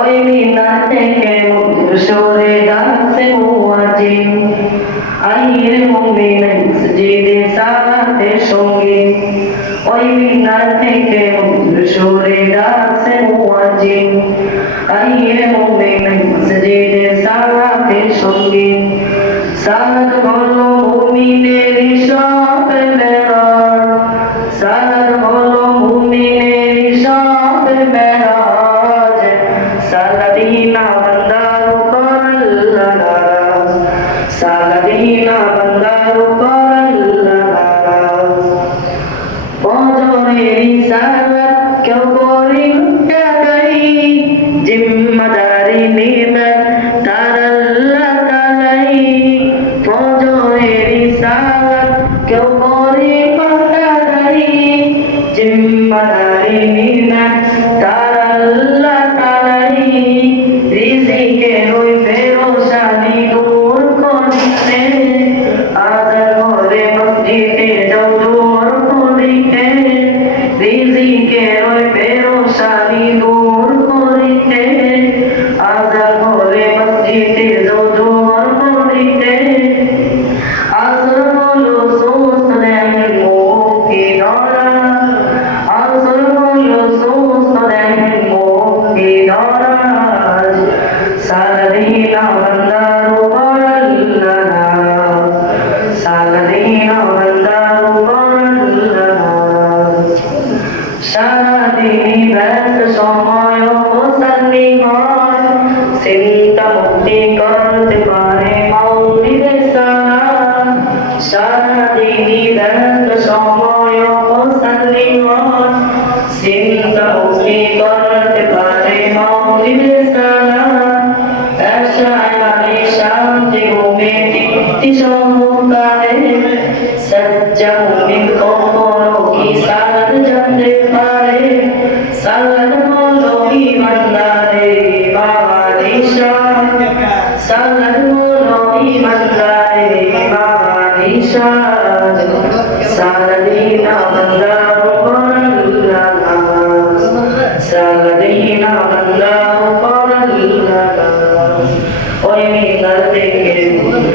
ওই মিনার থেকে মধুর সুরে ডাকছে মুয়াজ্জিন আইরে মুমিন মসজিদে সালাতের সঙ্গে ওই মিনার থেকে মধুর সুরে ডাকছে মুয়াজ্জিন আইরে মুমিন মসজিদে সালাতের সঙ্গে সালাত হলো মুমিনের সব মেরাজ সালাত হলো মুমিনের সব মেরাজ সালাদিনা বান্দার উপর আল্লাহ নারাজ সালাদিনা বান্দার উপর আল্লাহ নারাজ ফজরের সালাত কেউ করে টাকাই জিম্মাদারি নেবেন তার আল্লাহ তাআলাই ফজরের সালাত কেউ করে টাকাই জিম্মাদারি নেবেন তার আল্লাহ তাআলাই রিজিকের ওই পেরেশানি দূর করতে আযান করে মসজিদে যাও দূর করিতে রিজিকের ওই পেরেশানি দূর করিতে আযান করে মসজিদে যাও দূর করিতে আসর হলো সুস্থ দেহের মুক্তি ধরা আসর হলো সুস্থ দেহের মুক্তি ধরা সালাদিনা বান্দার উপর আল্লাহ নারাজ সালাদিনা বান্দার উপর আল্লাহ নারাজ সারাদিন ব্যস্ত সময় মুসাল্লি হয় চিন্তা মুক্তি করতে পারে মাওলিদের সালাত সারাদিন ব্যস্ত সময় মুসাল্লি হয় চিন্তা মুক্তি করতে পারে মাওলিদের সালাত আশায় শান্তি ঘুমে তৃপ্তি সহকারে সজ্জা মুমিন কখনো কি সালাত জানতে পারে সালাত হলো ইমানদারের ইবাদিশা সালাত হলো ইমানদারের ইবাদিশা সালাদিনা বান্দার উপর আল্লাহ নারাজ সালাদিনা বান্দার উপর আল্লাহ নারাজ ওই মিনার থেকে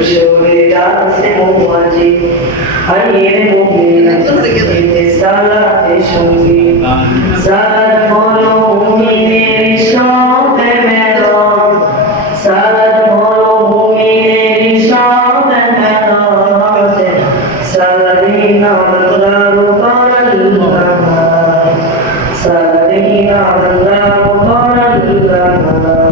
সুরে ডাকছে মুয়াজ্জিন আইরে মুমিন মসজিদে সালাতের সঙ্গে সালাত হলো মুমিনের সব মেরাজ সালাত হলো মুমিনের সব মেরাজ সালাদিনা বান্দার উপর আল্লাহ সালাদিনা বান্দার উপর আল্লাহ